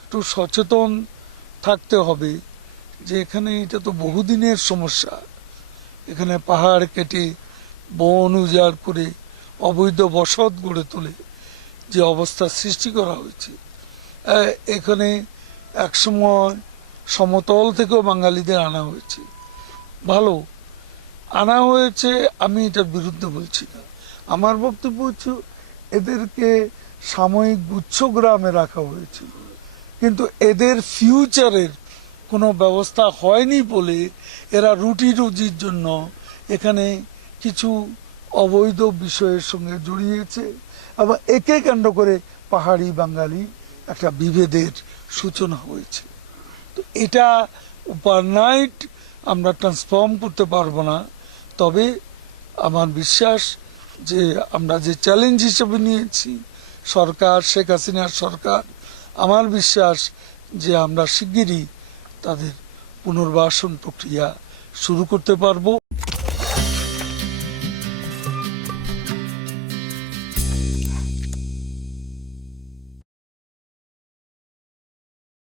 একটু সচেতন থাকতে হবে যে এখানে এটা তো বহুদিনের সমস্যা। এখানে পাহাড় কেটে বন উজাড় করে অবৈধ বসত গড়ে তোলে যে অবস্থা সৃষ্টি করা হয়েছে। এখানে একসময় সমতল থেকেও বাঙালিদের আনা হয়েছে, ভালো আনা হয়েছে, আমি এটার বিরুদ্ধে বলছি না। আমার বক্তব্য হচ্ছে এদেরকে সাময়িক গুচ্ছগ্রামে রাখা হয়েছিল, কিন্তু এদের ফিউচারের কোনো ব্যবস্থা হয়নি বলে এরা রুটি রুজির জন্য এখানে কিছু অবৈধ বিষয়ের সঙ্গে জড়িয়েছে এবং একে কেন্দ্র করে পাহাড়ি বাঙালি একটা বিভেদের সূচনা হয়েছে। তো এটা ওভারনাইট আমরা ট্রান্সফর্ম করতে পারবো না, তবে আমার বিশ্বাস যে আমরা যে চ্যালেঞ্জ হিসেবে নিয়েছি সরকার, শেখ হাসিনার সরকার, আমার বিশ্বাস যে আমরা শিগগিরই তাদের পুনর্বাসন প্রক্রিয়া শুরু করতে পারবো।